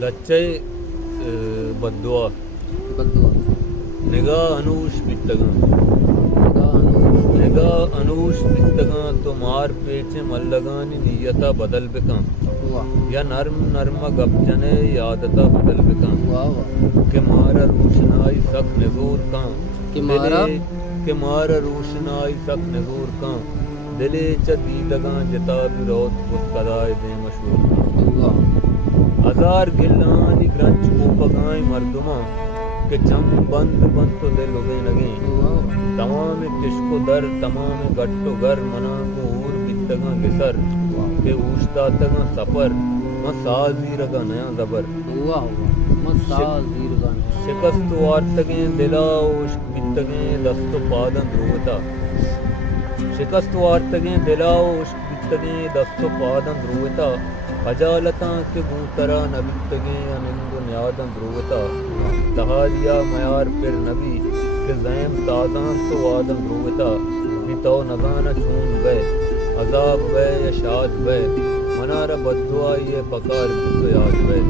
لچے بدوا نگاہ انوش بتگاں نگاہ انوش بتگاں تو مار پیچے ملگانی نیتا بدل بکاں یا نرم نرم گپ جنے عادتا بدل بکاں کہ مارا روشنائی سخ نگور کاں کہ مارا روشنائی سخ نگور کاں دلے چا دیدگاں جتا بھی روت بت قدائے دے مشہور ہزار گلانی گرنچ کو پگائیں مردماں کہ چم بند بند تو دل ہوگے لگیں تمام کشک و در تمام گٹ و گر منا کو اور بتگاں گسر کہ اوشتا تگاں سفر مسازی رگا نیا زبر شکست وارتگیں دلا عشق بتگیں دست و پادن دروتا شکست وارتگیں دلا عشق بتگیں دست و پادن دروتا خجالتاں کے بوترا نبتگیں انند و نیادن دروتا تہاریا میار پر نبی کہ زیم تازان تو وادن دروتا تو نگانا چون بے عذاب بے یا شاد بے منارا بددعائی پکار بھی تو یاد بے